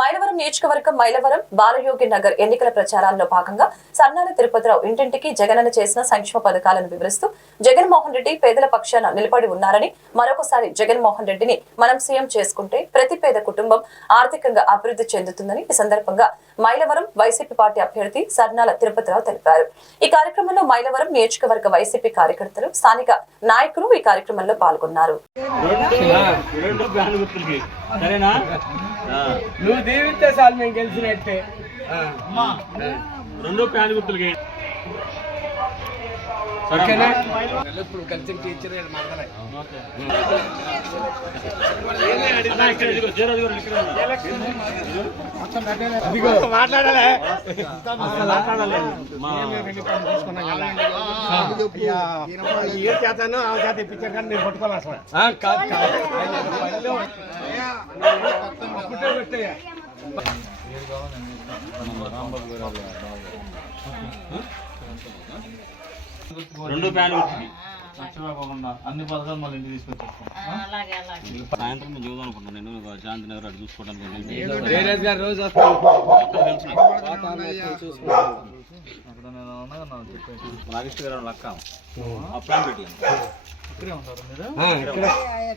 మైలవరం నియోజకవర్గం మైలవరం బాలయోగి నగర్ ఎన్నికల ప్రచారాల్లో భాగంగా సన్నాల తిరుపతిరావు ఇంటింటికి జగనన్న చేసిన సంక్షేమ పథకాలను వివరిస్తూ జగన్మోహన్ రెడ్డి పేదల పక్షాన నిలబడి ఉన్నారని మరొకసారి జగన్మోహన్ రెడ్డిని మనం సీఎం చేసుకుంటే ప్రతి పేద కుటుంబం ఆర్థికంగా అభివృద్ధి చెందుతుందని ఈ సందర్భంగా మైలవరం వైసీపీ పార్టీ అభ్యర్థి సర్నాల తిరుపతిరావు తెలిపారు. ఈ కార్యక్రమంలో మైలవరం నియోజకవర్గ వైసీపీ కార్యకర్తలు స్థానిక నాయకులు ఈ కార్యక్రమంలో పాల్గొన్నారు. రెండు ఫ్యాన్ దీవిస్తే చాలు మేము గెలిచినట్టే. రెండు ఫ్యాన్ గుర్తులకి సరే. ఓకేనా. ఇప్పుడు కలిసి టీచర్ మాట్లాడాలే? ఏ చేతాను ఆ చేత ఇప్పించాను కానీ నేను పట్టుకోవాలి అసలు. కాదు కాదు. రెండు గుర్తులకి మర్చిపోకుండా అన్ని పథకాలు మళ్ళీ ఇంటికి తీసుకొచ్చేస్తాం. సాయంత్రం నేను చూద్దాం అనుకుంటున్నాను నేను శాంతి నగర్ అటు చూసుకోవడానికి రోజు. అక్కడ నేను నాకు చెప్పేసి గారు అక్క ఆ ప్లాన్ పెట్టి ఇక్కడే ఉంటారు మీరు?